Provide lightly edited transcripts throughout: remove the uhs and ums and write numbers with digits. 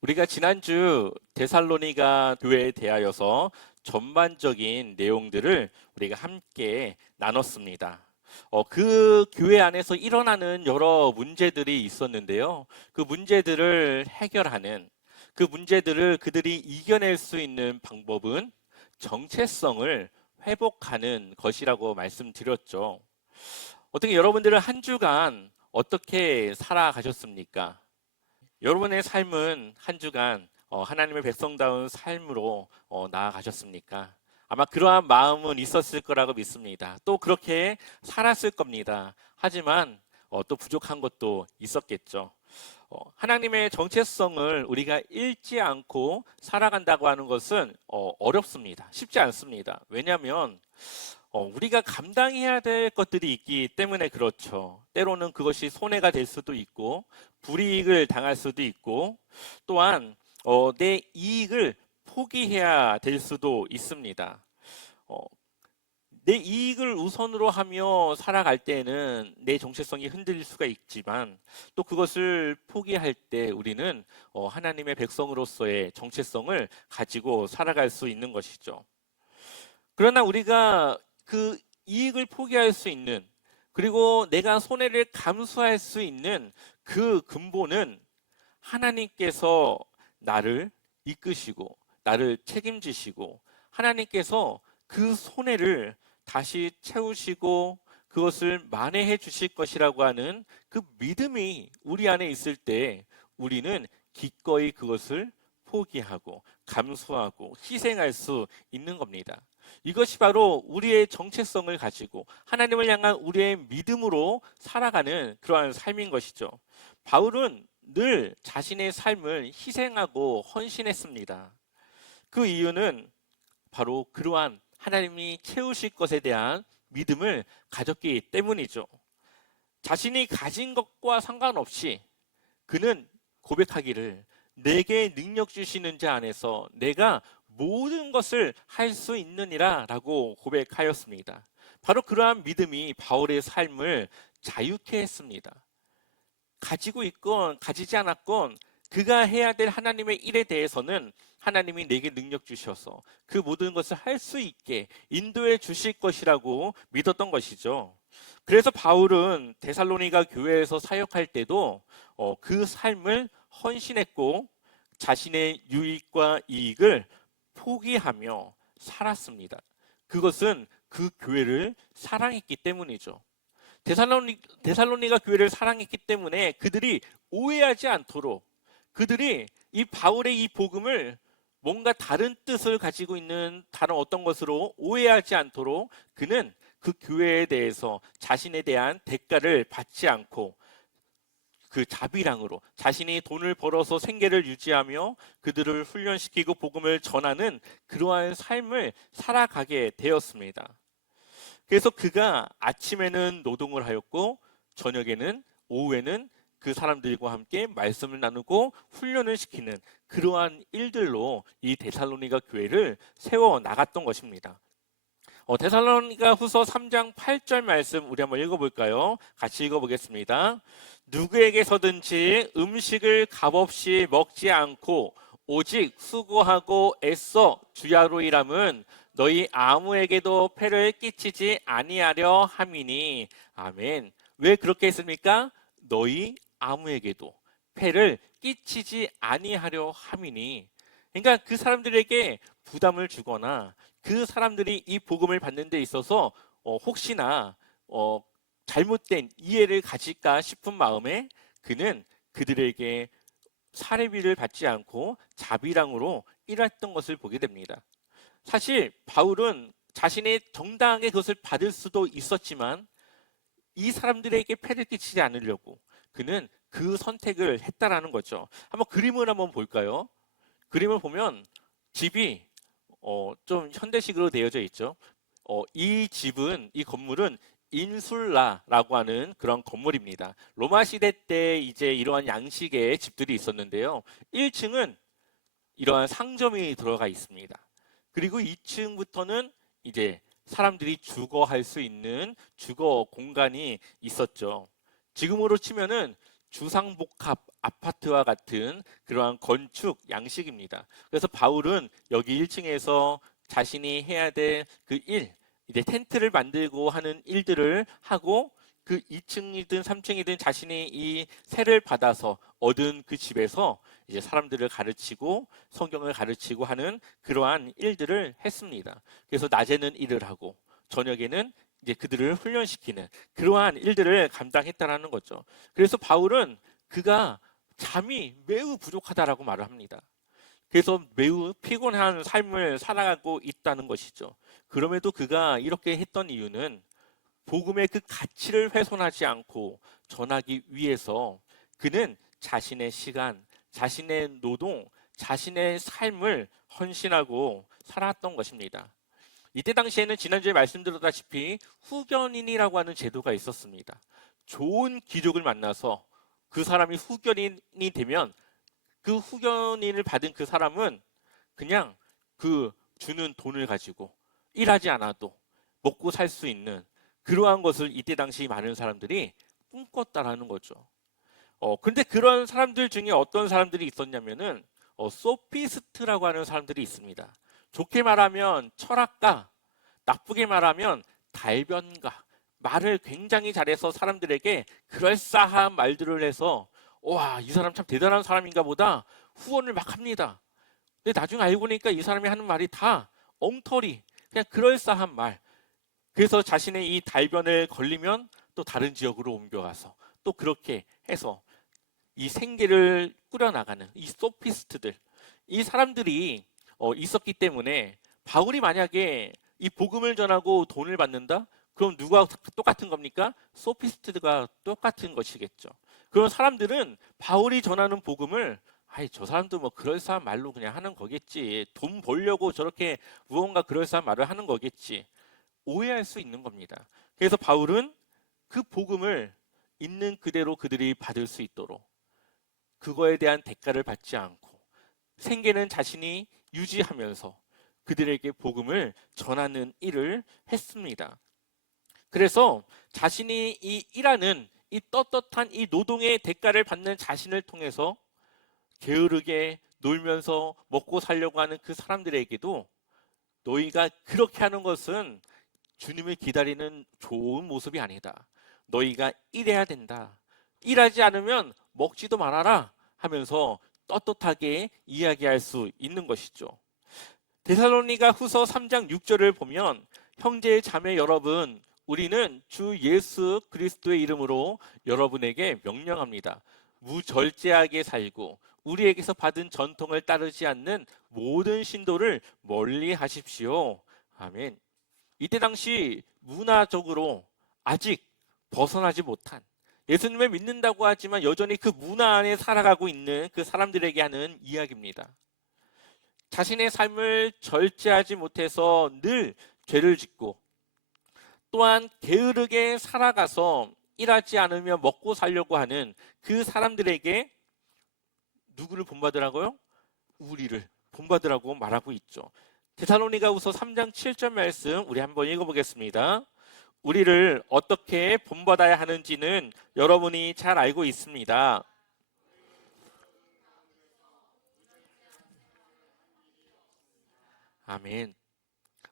우리가 지난주 데살로니가 교회에 대하여서 전반적인 내용들을 우리가 함께 나눴습니다. 그 교회 안에서 일어나는 여러 문제들이 있었는데요. 그 문제들을 해결하는, 그 문제들을 그들이 이겨낼 수 있는 방법은 정체성을 회복하는 것이라고 말씀드렸죠. 어떻게 여러분들은 한 주간 어떻게 살아가셨습니까? 여러분의 삶은 한 주간 하나님의 백성다운 삶으로 나아가셨습니까? 아마 그러한 마음은 있었을 거라고 믿습니다. 또 그렇게 살았을 겁니다. 하지만 또 부족한 것도 있었겠죠. 하나님의 정체성을 우리가 잃지 않고 살아간다고 하는 것은 어렵습니다. 쉽지 않습니다. 왜냐하면 우리가 감당해야 될 것들이 있기 때문에 그렇죠. 때로는 그것이 손해가 될 수도 있고 불이익을 당할 수도 있고 또한 내 이익을 포기해야 될 수도 있습니다. 어, 내 이익을 우선으로 하며 살아갈 때는 내 정체성이 흔들릴 수가 있지만 또 그것을 포기할 때 우리는 하나님의 백성으로서의 정체성을 가지고 살아갈 수 있는 것이죠. 그러나 우리가 그 이익을 포기할 수 있는, 그리고 내가 손해를 감수할 수 있는 그 근본은 하나님께서 나를 이끄시고 나를 책임지시고 하나님께서 그 손해를 다시 채우시고 그것을 만회해 주실 것이라고 하는 그 믿음이 우리 안에 있을 때 우리는 기꺼이 그것을 포기하고 감수하고 희생할 수 있는 겁니다. 이것이 바로 우리의 정체성을 가지고 하나님을 향한 우리의 믿음으로 살아가는 그러한 삶인 것이죠. 바울은 늘 자신의 삶을 희생하고 헌신했습니다. 그 이유는 바로 그러한 하나님이 채우실 것에 대한 믿음을 가졌기 때문이죠. 자신이 가진 것과 상관없이 그는 고백하기를 내게 능력 주시는 자 안에서 내가 모든 것을 할 수 있느니라 라고 고백하였습니다. 바로 그러한 믿음이 바울의 삶을 자유케 했습니다. 가지고 있건 가지지 않았건 그가 해야 될 하나님의 일에 대해서는 하나님이 내게 능력 주셔서 그 모든 것을 할 수 있게 인도해 주실 것이라고 믿었던 것이죠. 그래서 바울은 데살로니가 교회에서 사역할 때도 그 삶을 헌신했고 자신의 유익과 이익을 포기하며 살았습니다. 그것은 그 교회를 사랑했기 때문이죠. 데살로니가 교회를 사랑했기 때문에 그들이 오해하지 않도록, 그들이 이 바울의 이 복음을 뭔가 다른 뜻을 가지고 있는 다른 어떤 것으로 오해하지 않도록 그는 그 교회에 대해서 자신에 대한 대가를 받지 않고 그 자비랑으로 자신이 돈을 벌어서 생계를 유지하며 그들을 훈련시키고 복음을 전하는 그러한 삶을 살아가게 되었습니다. 그래서 그가 아침에는 노동을 하였고 저녁에는 오후에는 그 사람들과 함께 말씀을 나누고 훈련을 시키는 그러한 일들로 이 데살로니가 교회를 세워 나갔던 것입니다. 데살로니가 후서 3장 8절 말씀 우리 한번 읽어볼까요? 같이 읽어보겠습니다. 누구에게서든지 음식을 값없이 먹지 않고 오직 수고하고 애써 주야로 일함은 너희 아무에게도 폐를 끼치지 아니하려 함이니. 아멘. 왜 그렇게 했습니까? 너희 아무에게도 폐를 끼치지 아니하려 함이니. 그러니까 그 사람들에게 부담을 주거나 그 사람들이 이 복음을 받는 데 있어서 혹시나 잘못된 이해를 가질까 싶은 마음에 그는 그들에게 사례비를 받지 않고 자비랑으로 일했던 것을 보게 됩니다. 사실 바울은 자신의 정당하게 그것을 받을 수도 있었지만 이 사람들에게 폐를 끼치지 않으려고 그는 그 선택을 했다라는 거죠. 한번 그림을 한번 볼까요? 그림을 보면 집이 좀 현대식으로 되어져 있죠. 이 건물은 인술라라고 하는 그런 건물입니다. 로마 시대 때 이제 이러한 양식의 집들이 있었는데요. 1층은 이러한 상점이 들어가 있습니다. 그리고 2층부터는 이제 사람들이 주거할 수 있는 주거 공간이 있었죠. 지금으로 치면은 주상복합 아파트와 같은 그러한 건축 양식입니다. 그래서 바울은 여기 1층에서 자신이 해야 될 그 일, 이제 텐트를 만들고 하는 일들을 하고 그 2층이든 3층이든 자신이 이 세를 받아서 얻은 그 집에서 이제 사람들을 가르치고 성경을 가르치고 하는 그러한 일들을 했습니다. 그래서 낮에는 일을 하고 저녁에는 이제 그들을 훈련시키는 그러한 일들을 감당했다라는 거죠. 그래서 바울은 그가 잠이 매우 부족하다라고 말을 합니다. 그래서 매우 피곤한 삶을 살아가고 있다는 것이죠. 그럼에도 그가 이렇게 했던 이유는 복음의 그 가치를 훼손하지 않고 전하기 위해서 그는 자신의 시간, 자신의 노동, 자신의 삶을 헌신하고 살았던 것입니다. 이때 당시에는 지난주에 말씀드렸다시피 후견인이라고 하는 제도가 있었습니다. 좋은 기족을 만나서 그 사람이 후견인이 되면 그 후견인을 받은 그 사람은 그냥 그 주는 돈을 가지고 일하지 않아도 먹고 살 수 있는 그러한 것을 이때 당시 많은 사람들이 꿈꿨다라는 거죠. 근데 그런 사람들 중에 어떤 사람들이 있었냐면은 소피스트라고 하는 사람들이 있습니다. 좋게 말하면 철학가, 나쁘게 말하면 달변가. 말을 굉장히 잘해서 사람들에게 그럴싸한 말들을 해서 와, 이 사람 참 대단한 사람인가 보다 후원을 막 합니다. 근데 나중에 알고 보니까 이 사람이 하는 말이 다 엉터리, 그냥 그럴싸한 말. 그래서 자신의 이 달변을 걸리면 또 다른 지역으로 옮겨가서 또 그렇게 해서 이 생계를 꾸려나가는 이 소피스트들, 이 사람들이 있었기 때문에 바울이 만약에 이 복음을 전하고 돈을 받는다? 그럼 누가 똑같은 겁니까? 소피스트가 똑같은 것이겠죠. 그런 사람들은 바울이 전하는 복음을 아이, 저 사람도 뭐 그럴싸한 말로 그냥 하는 거겠지. 돈 벌려고 저렇게 무언가 그럴싸한 말을 하는 거겠지. 오해할 수 있는 겁니다. 그래서 바울은 그 복음을 있는 그대로 그들이 받을 수 있도록 그거에 대한 대가를 받지 않고 생계는 자신이 유지하면서 그들에게 복음을 전하는 일을 했습니다. 그래서 자신이 이 일하는 이 떳떳한 이 노동의 대가를 받는 자신을 통해서 게으르게 놀면서 먹고 살려고 하는 그 사람들에게도 너희가 그렇게 하는 것은 주님을 기다리는 좋은 모습이 아니다. 너희가 일해야 된다. 일하지 않으면 먹지도 말아라 하면서 떳떳하게 이야기할 수 있는 것이죠. 데살로니가 후서 3장 6절을 보면 형제 자매 여러분, 우리는 주 예수 그리스도의 이름으로 여러분에게 명령합니다. 무절제하게 살고 우리에게서 받은 전통을 따르지 않는 모든 신도를 멀리 하십시오. 아멘. 이때 당시 문화적으로 아직 벗어나지 못한 예수님을 믿는다고 하지만 여전히 그 문화 안에 살아가고 있는 그 사람들에게 하는 이야기입니다. 자신의 삶을 절제하지 못해서 늘 죄를 짓고 또한 게으르게 살아가서 일하지 않으며 먹고 살려고 하는 그 사람들에게 누구를 본받으라고요? 우리를 본받으라고 말하고 있죠. 데살로니가후서 3장 7절 말씀 우리 한번 읽어보겠습니다. 우리를 어떻게 본받아야 하는지는 여러분이 잘 알고 있습니다. 아멘.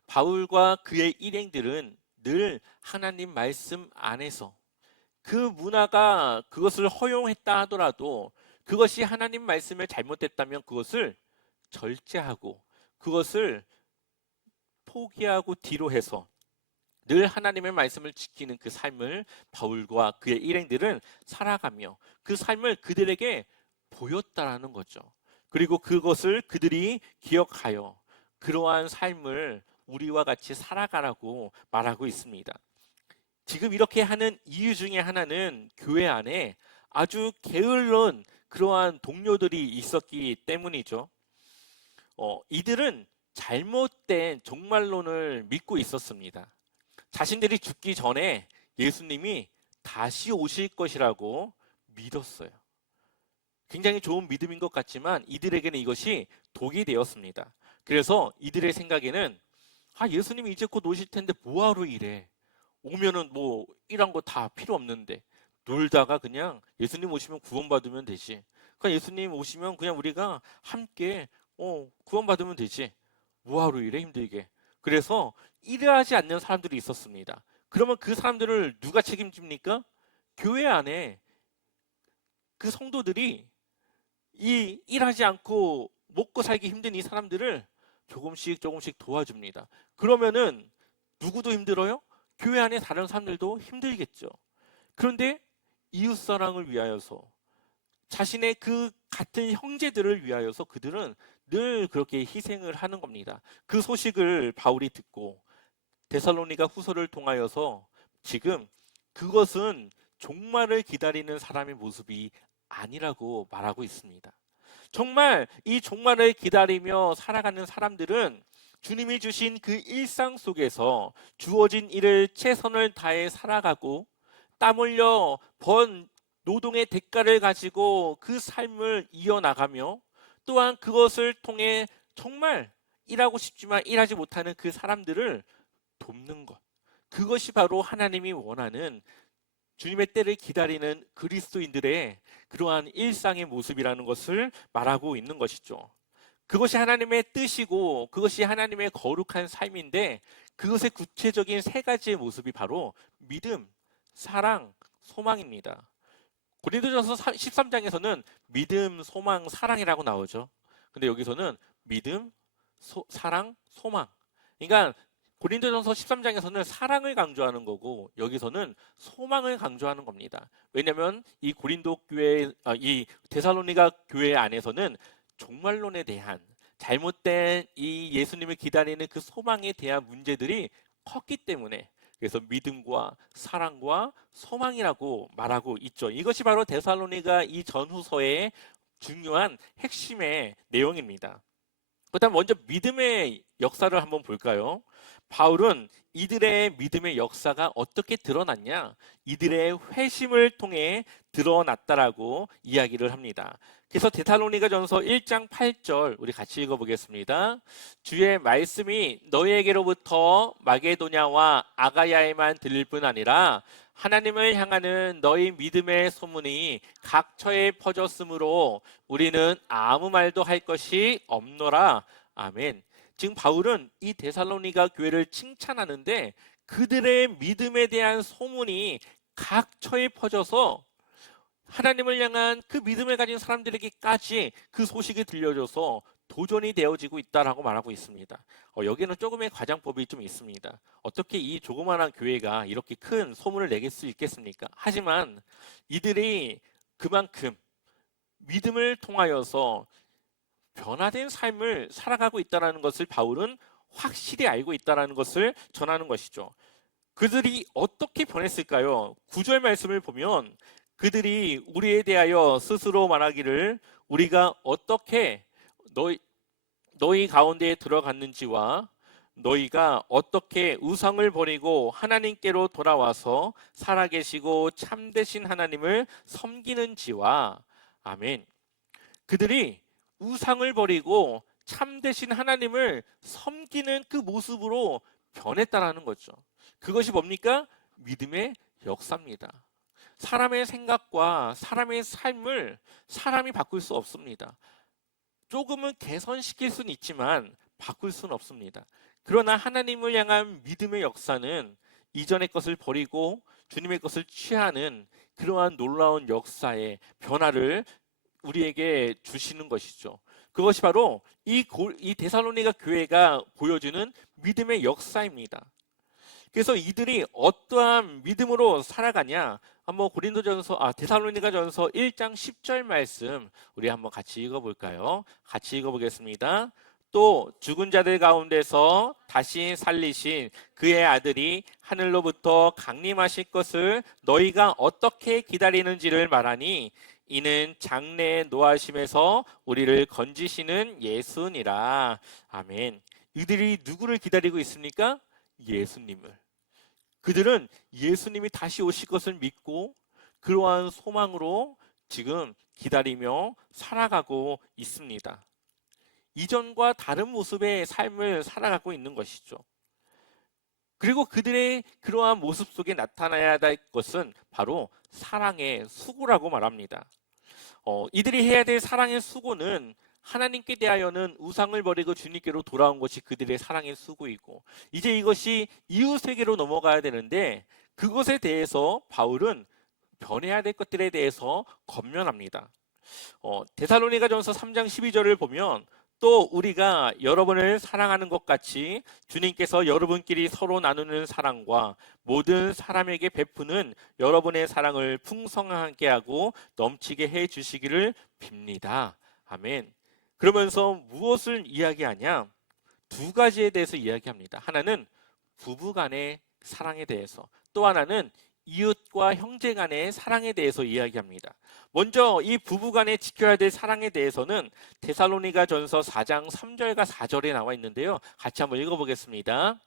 바울과 그의 일행들은 늘 하나님 말씀 안에서 그 문화가 그것을 허용했다 하더라도 그것이 하나님 말씀에 잘못됐다면 그것을 절제하고 그것을 포기하고 뒤로 해서 늘 하나님의 말씀을 지키는 그 삶을 바울과 그의 일행들은 살아가며 그 삶을 그들에게 보였다라는 거죠. 그리고 그것을 그들이 기억하여 그러한 삶을 우리와 같이 살아가라고 말하고 있습니다. 지금 이렇게 하는 이유 중에 하나는 교회 안에 아주 게을른 그러한 동료들이 있었기 때문이죠. 이들은 잘못된 종말론을 믿고 있었습니다. 자신들이 죽기 전에 예수님이 다시 오실 것이라고 믿었어요. 굉장히 좋은 믿음인 것 같지만 이들에게는 이것이 독이 되었습니다. 그래서 이들의 생각에는 예수님이 이제 곧 오실 텐데 뭐하러 이래? 오면은 뭐 일한 거 다 필요 없는데 놀다가 그냥 예수님 오시면 구원받으면 되지. 그냥 예수님 오시면 그냥 우리가 함께 구원받으면 되지. 뭐하러 이래 힘들게. 그래서 일하지 않는 사람들이 있었습니다. 그러면 그 사람들을 누가 책임집니까? 교회 안에 그 성도들이 이 일하지 않고 먹고 살기 힘든 이 사람들을 조금씩 조금씩 도와줍니다. 그러면은 누구도 힘들어요? 교회 안에 다른 사람들도 힘들겠죠. 그런데 이웃사랑을 위하여서 자신의 그 같은 형제들을 위하여서 그들은 늘 그렇게 희생을 하는 겁니다. 그 소식을 바울이 듣고 데살로니가 후서를 통하여서 지금 그것은 종말을 기다리는 사람의 모습이 아니라고 말하고 있습니다. 정말 이 종말을 기다리며 살아가는 사람들은 주님이 주신 그 일상 속에서 주어진 일을 최선을 다해 살아가고 땀 흘려 번 노동의 대가를 가지고 그 삶을 이어나가며 또한 그것을 통해 정말 일하고 싶지만 일하지 못하는 그 사람들을 돕는 것. 그것이 바로 하나님이 원하는 주님의 때를 기다리는 그리스도인들의 그러한 일상의 모습이라는 것을 말하고 있는 것이죠. 그것이 하나님의 뜻이고 그것이 하나님의 거룩한 삶인데 그것의 구체적인 세 가지의 모습이 바로 믿음, 사랑, 소망입니다. 고린도전서 13장에서는 믿음, 소망, 사랑이라고 나오죠. 근데 여기서는 믿음, 사랑, 소망. 그러니까 고린도전서 13장에서는 사랑을 강조하는 거고 여기서는 소망을 강조하는 겁니다. 왜냐하면 이 고린도 교회, 이 데살로니가 교회 안에서는 종말론에 대한 잘못된 이 예수님을 기다리는 그 소망에 대한 문제들이 컸기 때문에 그래서 믿음과 사랑과 소망이라고 말하고 있죠. 이것이 바로 데살로니가 이 전후서의 중요한 핵심의 내용입니다. 그다음 먼저 믿음의 역사를 한번 볼까요? 바울은 이들의 믿음의 역사가 어떻게 드러났냐? 이들의 회심을 통해 드러났다라고 이야기를 합니다. 그래서 데살로니가전서 1장 8절 우리 같이 읽어보겠습니다. 주의 말씀이 너희에게로부터 마게도냐와 아가야에만 들릴 뿐 아니라 하나님을 향하는 너희 믿음의 소문이 각처에 퍼졌으므로 우리는 아무 말도 할 것이 없노라. 아멘. 지금 바울은 이 데살로니가 교회를 칭찬하는데 그들의 믿음에 대한 소문이 각처에 퍼져서 하나님을 향한 그 믿음을 가진 사람들에게까지 그 소식이 들려줘서 도전이 되어지고 있다라고 말하고 있습니다. 여기는 조금의 과장법이 좀 있습니다. 어떻게 이 조그마한 교회가 이렇게 큰 소문을 내길 수 있겠습니까? 하지만 이들이 그만큼 믿음을 통하여서 변화된 삶을 살아가고 있다는 것을 바울은 확실히 알고 있다는 것을 전하는 것이죠. 그들이 어떻게 변했을까요? 9절 말씀을 보면 그들이 우리에 대하여 스스로 말하기를 우리가 어떻게 너희 가운데에 들어갔는지와 너희가 어떻게 우상을 버리고 하나님께로 돌아와서 살아계시고 참되신 하나님을 섬기는지와 아멘. 그들이 우상을 버리고 참되신 하나님을 섬기는 그 모습으로 변했다라는 거죠. 그것이 뭡니까? 믿음의 역사입니다. 사람의 생각과 사람의 삶을 사람이 바꿀 수 없습니다. 조금은 개선시킬 수는 있지만 바꿀 수는 없습니다. 그러나 하나님을 향한 믿음의 역사는 이전의 것을 버리고 주님의 것을 취하는 그러한 놀라운 역사의 변화를 우리에게 주시는 것이죠. 그것이 바로 이 데살로니가 교회가 보여주는 믿음의 역사입니다. 그래서 이들이 어떠한 믿음으로 살아가냐? 한번 데살로니가전서 1장 10절 말씀 우리 한번 같이 읽어볼까요? 같이 읽어보겠습니다. 또 죽은 자들 가운데서 다시 살리신 그의 아들이 하늘로부터 강림하실 것을 너희가 어떻게 기다리는지를 말하니 이는 장래의 노하심에서 우리를 건지시는 예수니라. 아멘. 이들이 누구를 기다리고 있습니까? 예수님을. 그들은 예수님이 다시 오실 것을 믿고 그러한 소망으로 지금 기다리며 살아가고 있습니다. 이전과 다른 모습의 삶을 살아가고 있는 것이죠. 그리고 그들의 그러한 모습 속에 나타나야 될 것은 바로 사랑의 수고라고 말합니다. 이들이 해야 될 사랑의 수고는 하나님께 대하여는 우상을 버리고 주님께로 돌아온 것이 그들의 사랑의 수고이고, 이제 이것이 이웃에게로 넘어가야 되는데 그것에 대해서 바울은 변해야 될 것들에 대해서 권면합니다. 데살로니가전서 3장 12절을 보면, 또 우리가 여러분을 사랑하는 것 같이 주님께서 여러분끼리 서로 나누는 사랑과 모든 사람에게 베푸는 여러분의 사랑을 풍성하게 하고 넘치게 해 주시기를 빕니다. 아멘. 그러면서 무엇을 이야기하냐? 두 가지에 대해서 이야기합니다. 하나는 부부 간의 사랑에 대해서, 또 하나는 이웃과 형제 간의 사랑에 대해서 이야기합니다. 먼저 이 부부 간에 지켜야 될 사랑에 대해서는 데살로니가전서 4장 3절과 4절에 나와 있는데요. 같이 한번 읽어보겠습니다.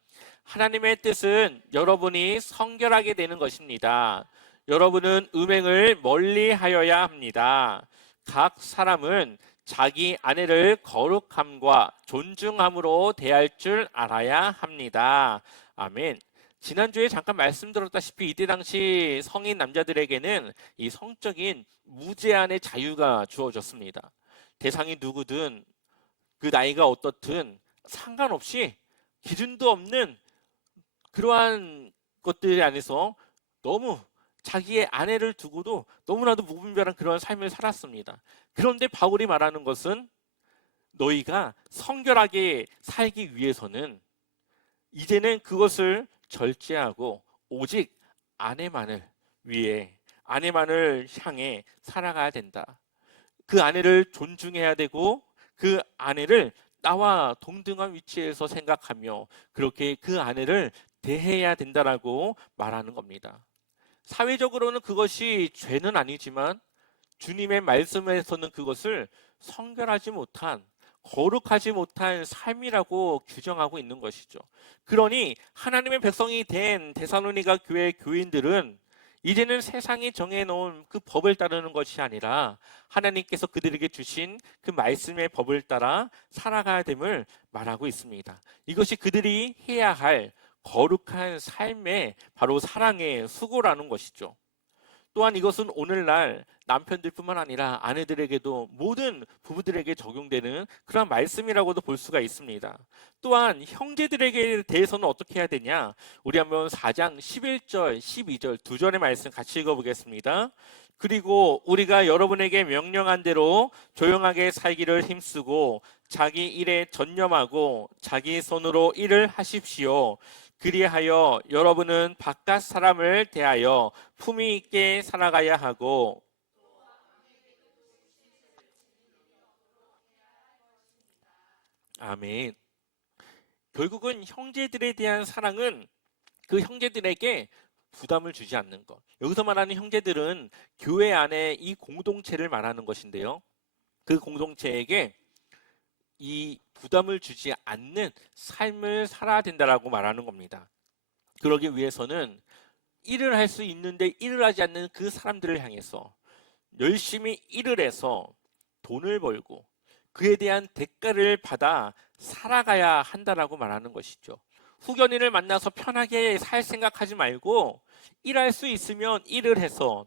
하나님의 뜻은 여러분이 성결하게 되는 것입니다. 여러분은 음행을 멀리하여야 합니다. 각 사람은 자기 아내를 거룩함과 존중함으로 대할 줄 알아야 합니다. 아멘. 지난주에 잠깐 말씀드렸다시피 이때 당시 성인 남자들에게는 이 성적인 무제한의 자유가 주어졌습니다. 대상이 누구든 그 나이가 어떻든 상관없이 기준도 없는 그러한 것들 안에서 너무 자기의 아내를 두고도 너무나도 무분별한 그런 삶을 살았습니다. 그런데 바울이 말하는 것은 너희가 성결하게 살기 위해서는 이제는 그것을 절제하고 오직 아내만을 위해, 아내만을 향해 살아가야 된다. 그 아내를 존중해야 되고 그 아내를 나와 동등한 위치에서 생각하며 그렇게 그 아내를 대해야 된다라고 말하는 겁니다. 사회적으로는 그것이 죄는 아니지만 주님의 말씀에서는 그것을 성결하지 못한, 거룩하지 못한 삶이라고 규정하고 있는 것이죠. 그러니 하나님의 백성이 된 데살로니가 교회 교인들은 이제는 세상이 정해놓은 그 법을 따르는 것이 아니라 하나님께서 그들에게 주신 그 말씀의 법을 따라 살아가야 됨을 말하고 있습니다. 이것이 그들이 해야 할 거룩한 삶의 바로 사랑의 수고라는 것이죠. 또한 이것은 오늘날 남편들뿐만 아니라 아내들에게도 모든 부부들에게 적용되는 그런 말씀이라고도 볼 수가 있습니다. 또한 형제들에게 대해서는 어떻게 해야 되냐? 우리 한번 4장 11절, 12절 두 절의 말씀 같이 읽어보겠습니다. 그리고 우리가 여러분에게 명령한 대로 조용하게 살기를 힘쓰고 자기 일에 전념하고 자기 손으로 일을 하십시오. 그리하여 여러분은 바깥 사람을 대하여 품위 있게 살아가야 하고, 아멘. 결국은 형제들에 대한 사랑은 그 형제들에게 부담을 주지 않는 것. 여기서 말하는 형제들은 교회 안에 이 공동체를 말하는 것인데요. 그 공동체에게 이 부담을 주지 않는 삶을 살아야 된다라고 말하는 겁니다. 그러기 위해서는 일을 할 수 있는데 일을 하지 않는 그 사람들을 향해서 열심히 일을 해서 돈을 벌고 그에 대한 대가를 받아 살아가야 한다라고 말하는 것이죠. 후견인을 만나서 편하게 살 생각하지 말고 일할 수 있으면 일을 해서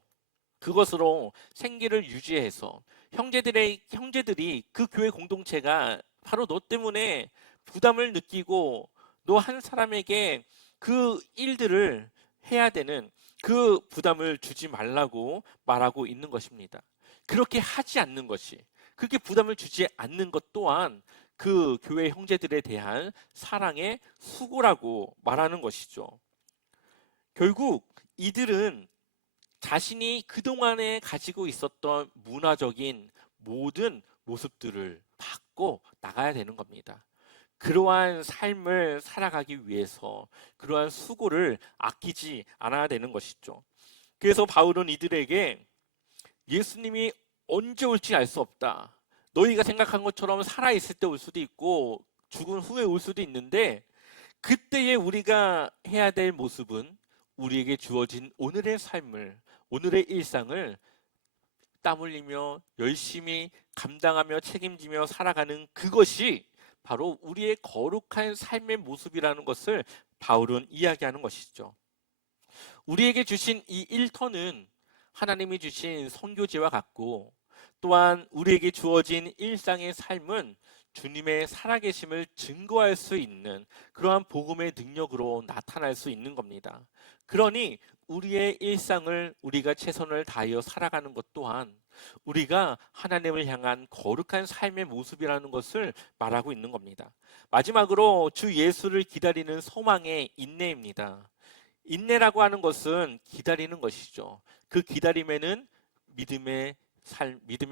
그것으로 생계를 유지해서 형제들이 그 교회 공동체가 바로 너 때문에 부담을 느끼고 너 한 사람에게 그 일들을 해야 되는 그 부담을 주지 말라고 말하고 있는 것입니다. 그렇게 하지 않는 것이, 그렇게 부담을 주지 않는 것 또한 그 교회 형제들에 대한 사랑의 수고라고 말하는 것이죠. 결국 이들은 자신이 그동안에 가지고 있었던 문화적인 모든 모습들을 바꿔 나가야 되는 겁니다. 그러한 삶을 살아가기 위해서 그러한 수고를 아끼지 않아야 되는 것이죠. 그래서 바울은 이들에게 예수님이 언제 올지 알 수 없다. 너희가 생각한 것처럼 살아있을 때 올 수도 있고 죽은 후에 올 수도 있는데 그때에 우리가 해야 될 모습은 우리에게 주어진 오늘의 삶을, 오늘의 일상을 땀 흘리며 열심히 감당하며 책임지며 살아가는 그것이 바로 우리의 거룩한 삶의 모습이라는 것을 바울은 이야기하는 것이죠. 우리에게 주신 이 1터는 하나님이 주신 선교지와 같고, 또한 우리에게 주어진 일상의 삶은 주님의 살아계심을 증거할 수 있는 그러한 복음의 능력으로 나타날 수 있는 겁니다. 그러니 우리의 일상을 우리가 최선을 다하여 살아가는 것 또한 우리가 하나님을 향한 거룩한 삶의 모습이라는 것을 말하고 있는 겁니다. 마지막으로 주 예수를 기다리는 소망의 인내입니다. 인내라고 하는 것은 기다리는 것이죠. 그 기다림에는 믿음의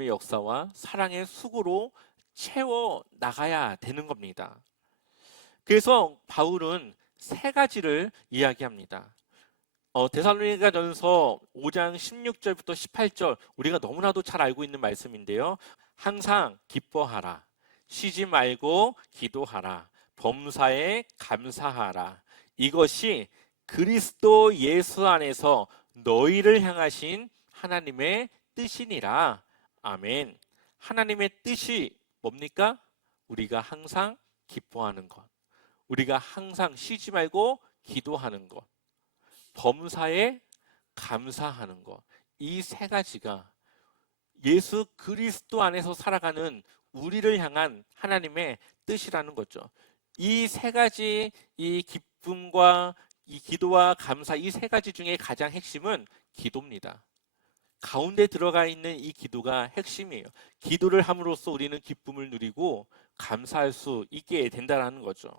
역사와 사랑의 수고로 채워 나가야 되는 겁니다. 그래서 바울은 세 가지를 이야기합니다. 데살로니가전서 5장 16절부터 18절, 우리가 너무나도 잘 알고 있는 말씀인데요. 항상 기뻐하라, 쉬지 말고 기도하라, 범사에 감사하라. 이것이 그리스도 예수 안에서 너희를 향하신 하나님의 뜻이니라. 아멘. 하나님의 뜻이 뭡니까? 우리가 항상 기뻐하는 것, 우리가 항상 쉬지 말고 기도하는 것, 범사에 감사하는 것, 이 세 가지가 예수 그리스도 안에서 살아가는 우리를 향한 하나님의 뜻이라는 거죠. 이 세 가지, 이 기쁨과 이 기도와 감사, 이 세 가지 중에 가장 핵심은 기도입니다. 가운데 들어가 있는 이 기도가 핵심이에요. 기도를 함으로써 우리는 기쁨을 누리고 감사할 수 있게 된다는 거죠.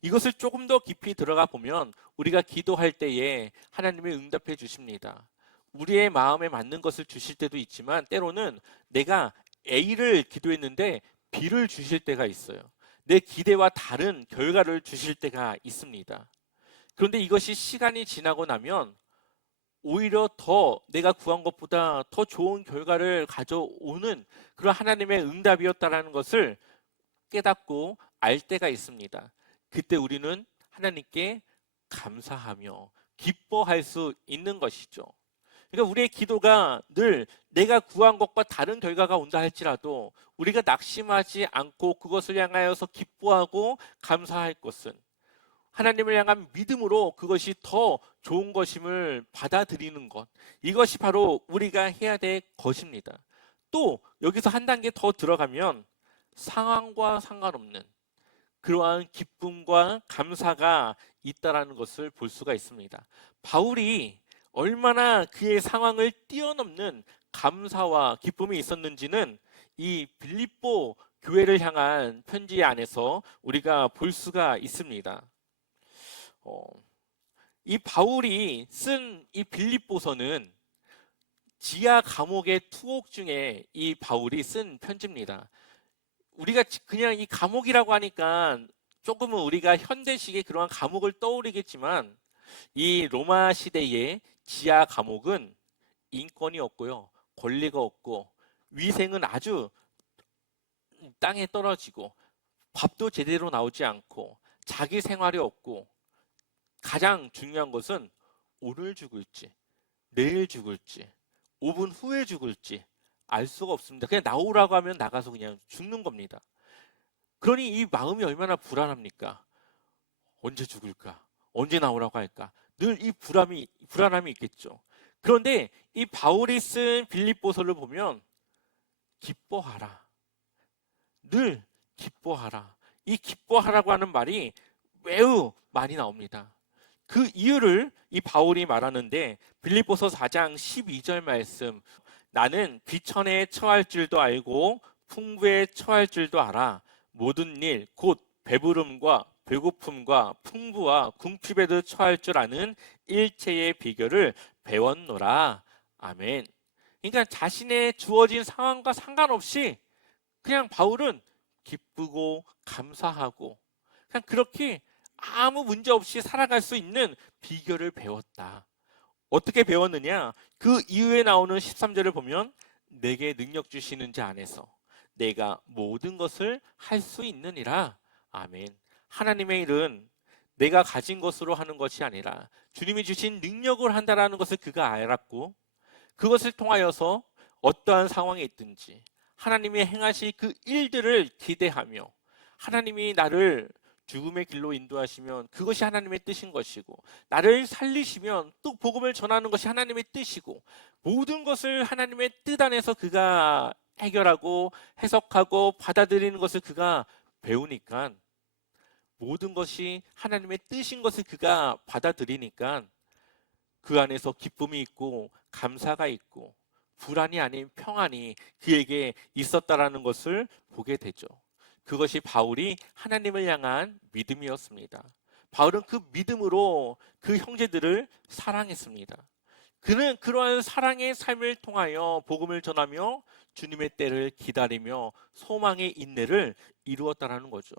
이것을 조금 더 깊이 들어가 보면 우리가 기도할 때에 하나님이 응답해 주십니다. 우리의 마음에 맞는 것을 주실 때도 있지만, 때로는 내가 A를 기도했는데 B를 주실 때가 있어요. 내 기대와 다른 결과를 주실 때가 있습니다. 그런데 이것이 시간이 지나고 나면 오히려 더 내가 구한 것보다 더 좋은 결과를 가져오는 그런 하나님의 응답이었다는 것을 깨닫고 알 때가 있습니다. 그때 우리는 하나님께 감사하며 기뻐할 수 있는 것이죠. 그러니까 우리의 기도가 늘 내가 구한 것과 다른 결과가 온다 할지라도 우리가 낙심하지 않고 그것을 향하여서 기뻐하고 감사할 것은 하나님을 향한 믿음으로 그것이 더 좋은 것임을 받아들이는 것, 이것이 바로 우리가 해야 될 것입니다. 또 여기서 한 단계 더 들어가면 상황과 상관없는 그러한 기쁨과 감사가 있다라는 것을 볼 수가 있습니다. 바울이 얼마나 그의 상황을 뛰어넘는 감사와 기쁨이 있었는지는 이 빌립보 교회를 향한 편지 안에서 우리가 볼 수가 있습니다. 이 바울이 쓴 이 빌립보서는 지하 감옥의 투옥 중에 이 바울이 쓴 편지입니다. 우리가 그냥 이 감옥이라고 하니까 조금은 우리가 현대식의 그러한 감옥을 떠오르겠지만, 이 로마 시대의 지하 감옥은 인권이 없고요, 권리가 없고, 위생은 아주 땅에 떨어지고, 밥도 제대로 나오지 않고, 자기 생활이 없고, 가장 중요한 것은 오늘 죽을지, 내일 죽을지, 5분 후에 죽을지 알 수가 없습니다. 그냥 나오라고 하면 나가서 그냥 죽는 겁니다. 그러니 이 마음이 얼마나 불안합니까? 언제 죽을까? 언제 나오라고 할까? 늘 이 불안함이 있겠죠. 그런데 이 바울이 쓴 빌립보서를 보면 기뻐하라, 늘 기뻐하라, 이 기뻐하라고 하는 말이 매우 많이 나옵니다. 그 이유를 이 바울이 말하는데, 빌립보서 4장 12절 말씀, 나는 비천에 처할 줄도 알고 풍부에 처할 줄도 알아. 모든 일 곧 배부름과 배고픔과 풍부와 궁핍에도 처할 줄 아는 일체의 비결을 배웠노라. 아멘. 그러니까 자신의 주어진 상황과 상관없이 그냥 바울은 기쁘고 감사하고 그냥 그렇게 아무 문제 없이 살아갈 수 있는 비결을 배웠다. 어떻게 배웠느냐? 그 이후에 나오는 13절을 보면 내게 능력 주시는 자 안에서 내가 모든 것을 할 수 있느니라. 아멘. 하나님의 일은 내가 가진 것으로 하는 것이 아니라 주님이 주신 능력을 한다라는 것을 그가 알았고, 그것을 통하여서 어떠한 상황에 있든지 하나님이 행하실 그 일들을 기대하며 하나님이 나를 죽음의 길로 인도하시면 그것이 하나님의 뜻인 것이고, 나를 살리시면 또 복음을 전하는 것이 하나님의 뜻이고, 모든 것을 하나님의 뜻 안에서 그가 해결하고 해석하고 받아들이는 것을 그가 배우니까, 모든 것이 하나님의 뜻인 것을 그가 받아들이니까 그 안에서 기쁨이 있고 감사가 있고 불안이 아닌 평안이 그에게 있었다라는 것을 보게 되죠. 그것이 바울이 하나님을 향한 믿음이었습니다. 바울은 그 믿음으로 그 형제들을 사랑했습니다. 그는 그러한 사랑의 삶을 통하여 복음을 전하며 주님의 때를 기다리며 소망의 인내를 이루었다라는 거죠.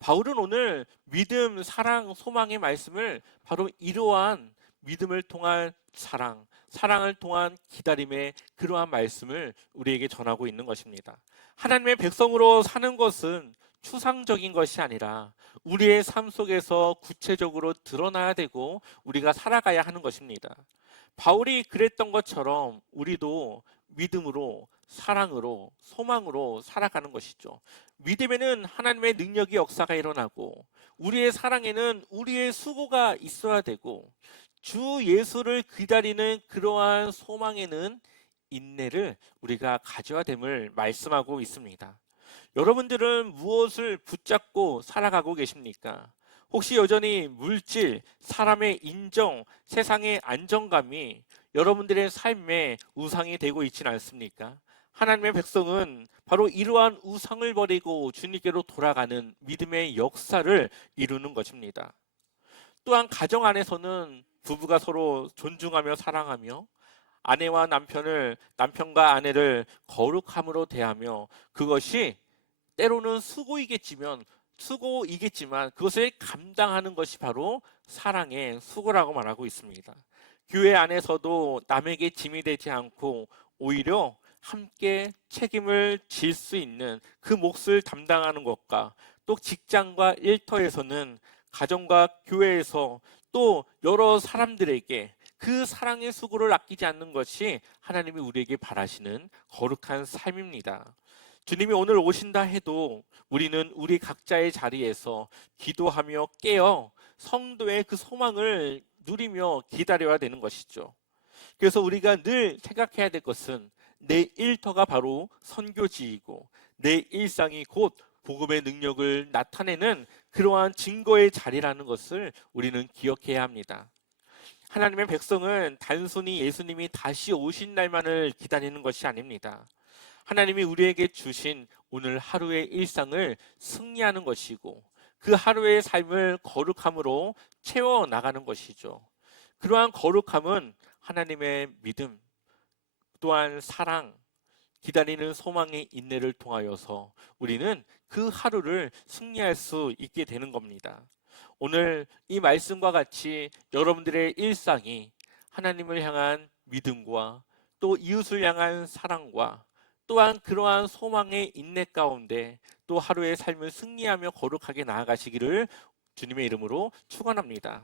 바울은 오늘 믿음, 사랑, 소망의 말씀을 바로 이러한 믿음을 통한 사랑, 사랑을 통한 기다림의 그러한 말씀을 우리에게 전하고 있는 것입니다. 하나님의 백성으로 사는 것은 추상적인 것이 아니라 우리의 삶 속에서 구체적으로 드러나야 되고 우리가 살아가야 하는 것입니다. 바울이 그랬던 것처럼 우리도 믿음으로, 사랑으로, 소망으로 살아가는 것이죠. 믿음에는 하나님의 능력의 역사가 일어나고, 우리의 사랑에는 우리의 수고가 있어야 되고, 주 예수를 기다리는 그러한 소망에는 인내를 우리가 가져야 됨을 말씀하고 있습니다. 여러분들은 무엇을 붙잡고 살아가고 계십니까? 혹시 여전히 물질, 사람의 인정, 세상의 안정감이 여러분들의 삶의 우상이 되고 있지는 않습니까? 하나님의 백성은 바로 이러한 우상을 버리고 주님께로 돌아가는 믿음의 역사를 이루는 것입니다. 또한 가정 안에서는 부부가 서로 존중하며 사랑하며 아내와 남편을, 남편과 아내를 거룩함으로 대하며, 그것이 때로는 수고이겠지만 그것을 감당하는 것이 바로 사랑의 수고라고 말하고 있습니다. 교회 안에서도 남에게 짐이 되지 않고 오히려 함께 책임을 질 수 있는 그 몫을 담당하는 것과, 또 직장과 일터에서는 가정과 교회에서 또 여러 사람들에게 그 사랑의 수고를 아끼지 않는 것이 하나님이 우리에게 바라시는 거룩한 삶입니다. 주님이 오늘 오신다 해도 우리는 우리 각자의 자리에서 기도하며 깨어 성도의 그 소망을 누리며 기다려야 되는 것이죠. 그래서 우리가 늘 생각해야 될 것은 내 일터가 바로 선교지이고 내 일상이 곧 복음의 능력을 나타내는 그러한 증거의 자리라는 것을 우리는 기억해야 합니다. 하나님의 백성은 단순히 예수님이 다시 오신 날만을 기다리는 것이 아닙니다. 하나님이 우리에게 주신 오늘 하루의 일상을 승리하는 것이고, 그 하루의 삶을 거룩함으로 채워나가는 것이죠. 그러한 거룩함은 하나님의 믿음, 또한 사랑, 기다리는 소망의 인내를 통하여서 우리는 그 하루를 승리할 수 있게 되는 겁니다. 오늘 이 말씀과 같이 여러분들의 일상이 하나님을 향한 믿음과 또 이웃을 향한 사랑과 또한 그러한 소망의 인내 가운데 또 하루의 삶을 승리하며 거룩하게 나아가시기를 주님의 이름으로 축원합니다.